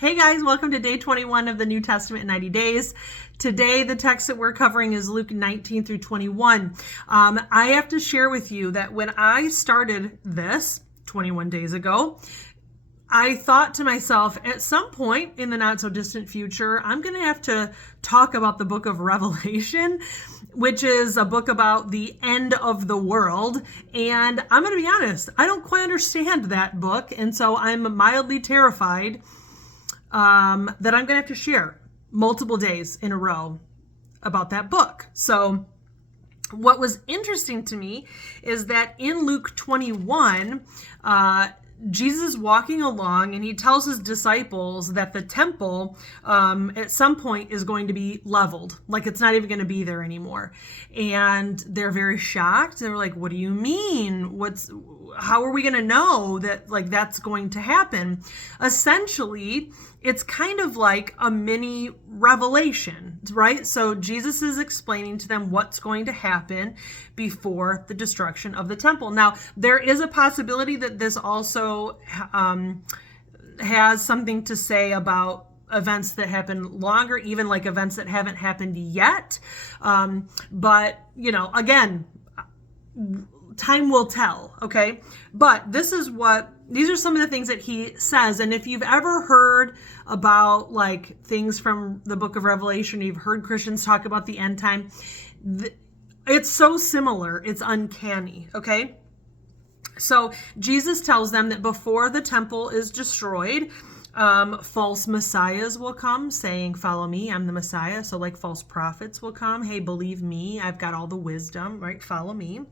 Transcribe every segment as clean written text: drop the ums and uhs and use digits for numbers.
Hey guys, welcome to day 21 of the New Testament in 90 days. Today, the text that we're covering is Luke 19 through 21. I have to share with you that when I started this 21 days ago, I thought to myself, at some point in the not so distant future, I'm going to have to talk about the book of Revelation, which is a book about the end of the world. And I'm going to be honest, I don't quite understand that book. And so I'm mildly terrified that I'm going to have to share multiple days in a row about that book. So what was interesting to me is that in Luke 21, Jesus is walking along and he tells his disciples that the temple at some point is going to be leveled. Like it's not even going to be there anymore. And they're very shocked. They're like, what do you mean? How are we going to know that like that's going to happen? Essentially, it's kind of like a mini revelation, right? So Jesus is explaining to them what's going to happen before the destruction of the temple. Now, there is a possibility that this also has something to say about events that happen longer, even like events that haven't happened yet. But, again, time will tell, okay? But these are some of the things that he says. And if you've ever heard about like things from the book of Revelation, you've heard Christians talk about the end time, it's so similar. It's uncanny, okay? So Jesus tells them that before the temple is destroyed, false messiahs will come saying, follow me, I'm the Messiah. So like false prophets will come. Hey, believe me, I've got all the wisdom, right? Follow me.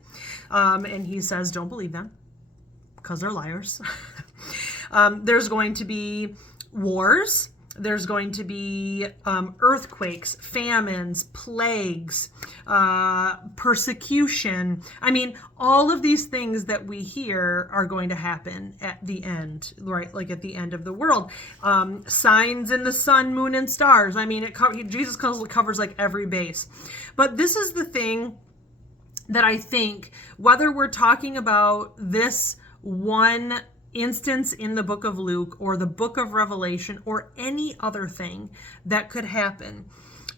And he says, don't believe them because they're liars. There's going to be wars. There's going to be earthquakes, famines, plagues, persecution. I mean, all of these things that we hear are going to happen at the end, right? Like at the end of the world. Signs in the sun, moon, and stars. I mean, Jesus covers like every base. But this is the thing that I think, whether we're talking about this one instance in the book of Luke or the book of Revelation or any other thing that could happen,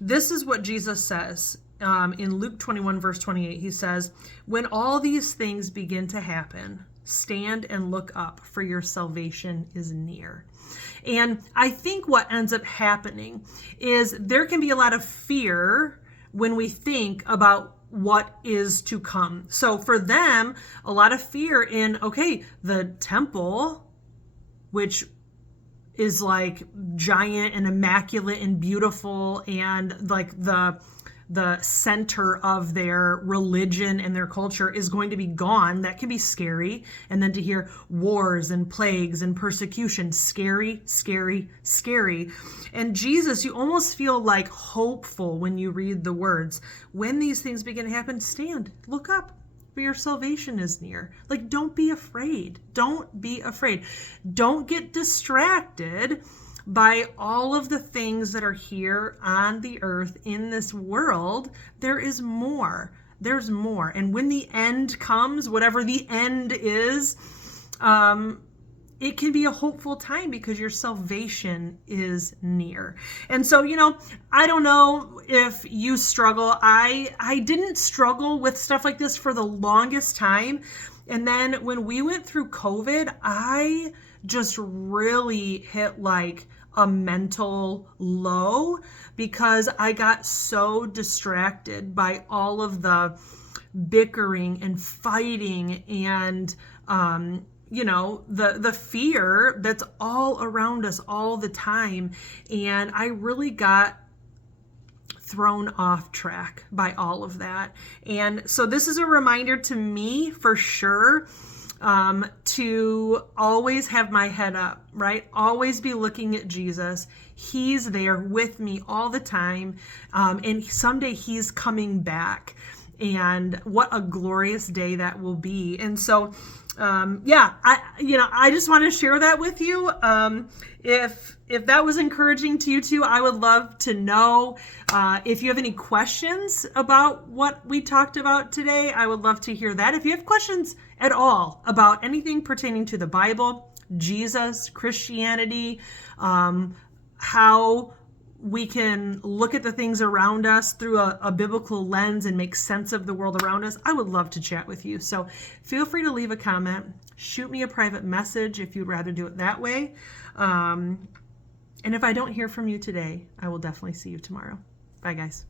this is what Jesus says in Luke 21 verse 28. He says, when all these things begin to happen, stand and look up, for your salvation is near. And I think what ends up happening is there can be a lot of fear when we think about what is to come. So for them, a lot of fear in, okay, the temple, which is like giant and immaculate and beautiful and like the center of their religion and their culture, is going to be gone. That can be scary. And then to hear wars and plagues and persecution, scary, scary, scary. And Jesus, you almost feel like hopeful when you read the words. When these things begin to happen, stand, look up, for your salvation is near. Like, don't be afraid. Don't be afraid. Don't get distracted by all of the things that are here on the earth in this world. There is more. There's more. And when the end comes, whatever the end is, it can be a hopeful time because your salvation is near. And so, I don't know if you struggle. I didn't struggle with stuff like this for the longest time. And then when we went through COVID, I just really hit like a mental low because I got so distracted by all of the bickering and fighting and, the fear that's all around us all the time. And I really got thrown off track by all of that. And so this is a reminder to me for sure, to always have my head up, right? Always be looking at Jesus. He's there with me all the time. And someday he's coming back. And what a glorious day that will be. And so, I just want to share that with you. If that was encouraging to you too, I would love to know. If you have any questions about what we talked about today, I would love to hear that. If you have questions at all about anything pertaining to the Bible, Jesus, Christianity, how we can look at the things around us through a biblical lens and make sense of the world around us, I would love to chat with you. So feel free to leave a comment. Shoot me a private message if you'd rather do it that way. And if I don't hear from you today, I will definitely see you tomorrow. Bye, guys.